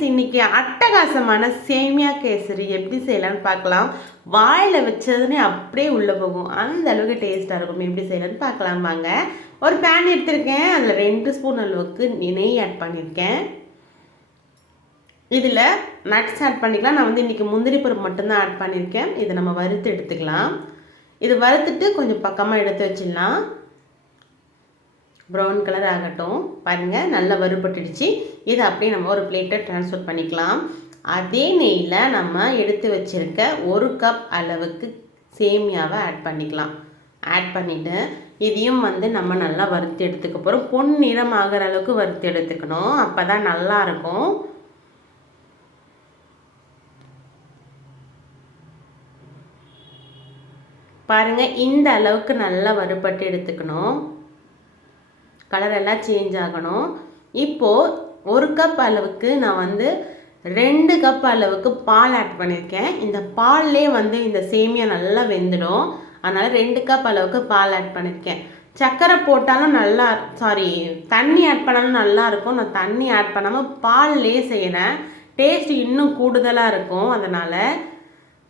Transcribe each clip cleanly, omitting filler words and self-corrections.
Friends, இன்றைக்கி அட்டகாசமான சேமியா கேசரி எப்படி செய்யலான்னு பார்க்கலாம். வாயில் வச்சதுன்னே அப்படியே உள்ளே போகும், அந்த அளவுக்கு டேஸ்ட்டாக இருக்கும். எப்படி செய்யலான்னு பார்க்கலாம் வாங்க. ஒரு பேன் எடுத்திருக்கேன், அதில் 2 ஸ்பூன் அளவுக்கு நெய் ஆட் பண்ணியிருக்கேன். இதில் நட்ஸ் ஆட் பண்ணிக்கலாம். நான் வந்து இன்றைக்கி முந்திரி பருப்பு மட்டும்தான் ஆட் பண்ணியிருக்கேன். இதை நம்ம வறுத்து எடுத்துக்கலாம். இது வறுத்துட்டு கொஞ்சம் பக்கமாக எடுத்து வச்சிடலாம். ப்ரௌன் கலர் ஆகட்டும். பாருங்கள், நல்லா வறுபட்டுடுச்சு. இதை அப்படியே நம்ம ஒரு பிளேட்டை ட்ரான்ஸ்ஃபர் பண்ணிக்கலாம். அதே நெய்யில் நம்ம எடுத்து வச்சுருக்க 1 கப் அளவுக்கு சேமியாவை ஆட் பண்ணிக்கலாம். ஆட் பண்ணிவிட்டு இதையும் வந்து நம்ம நல்லா வறுத்து எடுத்துக்க போகிறோம். பொன் நிறம் ஆகிற அளவுக்கு வறுத்து எடுத்துக்கணும், அப்போ தான் நல்லாயிருக்கும். பாருங்கள், இந்த அளவுக்கு நல்லா வறுபட்டு எடுத்துக்கணும். கலர் எல்லாம் சேஞ்ச் ஆகணும். இப்போது 1 கப் அளவுக்கு நான் வந்து 2 கப் அளவுக்கு பால் ஆட் பண்ணியிருக்கேன். இந்த பால்லே வந்து இந்த சேமியா நல்லா வெந்துடும். அதனால் 2 கப் அளவுக்கு பால் ஆட் பண்ணியிருக்கேன். சர்க்கரை போட்டாலும் நல்லா, தண்ணி ஆட் பண்ணாலும் நல்லாயிருக்கும். நான் தண்ணி ஆட் பண்ணாமல் பால்லே செய்கிறேன். டேஸ்ட் இன்னும் கூடுதலாக இருக்கும். அதனால்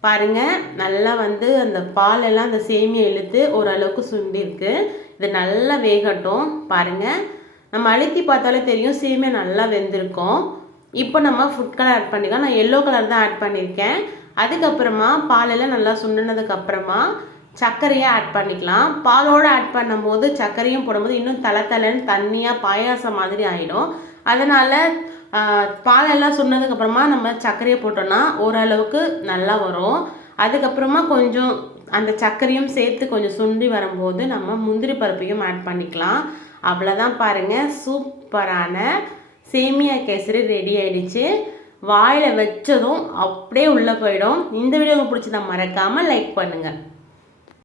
பாருங்கள், நல்லா வந்து அந்த பாலெல்லாம் அந்த சேமியா இழுத்து ஓரளவுக்கு சுண்டிருக்கு. இது நல்லா வேகட்டும். பாருங்கள், நம்ம அழுத்தி பார்த்தாலே தெரியும் சேமியா நல்லா வெந்திருக்கும். இப்போ நம்ம ஃபுட் கலர் ஆட் பண்ணிக்கலாம். நான் எல்லோ கலர் தான் ஆட் பண்ணியிருக்கேன். அதுக்கப்புறமா பாலெல்லாம் நல்லா சுண்டினதுக்கப்புறமா சர்க்கரையை ஆட் பண்ணிக்கலாம். பாலோடு ஆட் பண்ணும்போது சர்க்கரையும் போடும்போது இன்னும் தலைன்னு தண்ணியாக பாயாசம் மாதிரி ஆகிடும். அதனால் பாலெல்லாம் சுண்டினதுக்கப்புறமா நம்ம சர்க்கரையை போட்டோன்னா ஓரளவுக்கு நல்லா வரும். அதுக்கப்புறமா கொஞ்சம் அந்த சர்க்கரையும் சேர்த்து கொஞ்சம் சுண்டி வரும்போது நம்ம முந்திரி பருப்பையும் ஆட் பண்ணிக்கலாம். அவ்வளோதான். பாருங்கள், சூப்பரான சேமியா கேசரி ரெடி ஆகிடுச்சு. வாயில் வச்சதும் அப்படியே உள்ளே போயிடும். இந்த வீடியோ உங்களுக்கு பிடிச்சதை மறக்காமல் லைக் பண்ணுங்கள்.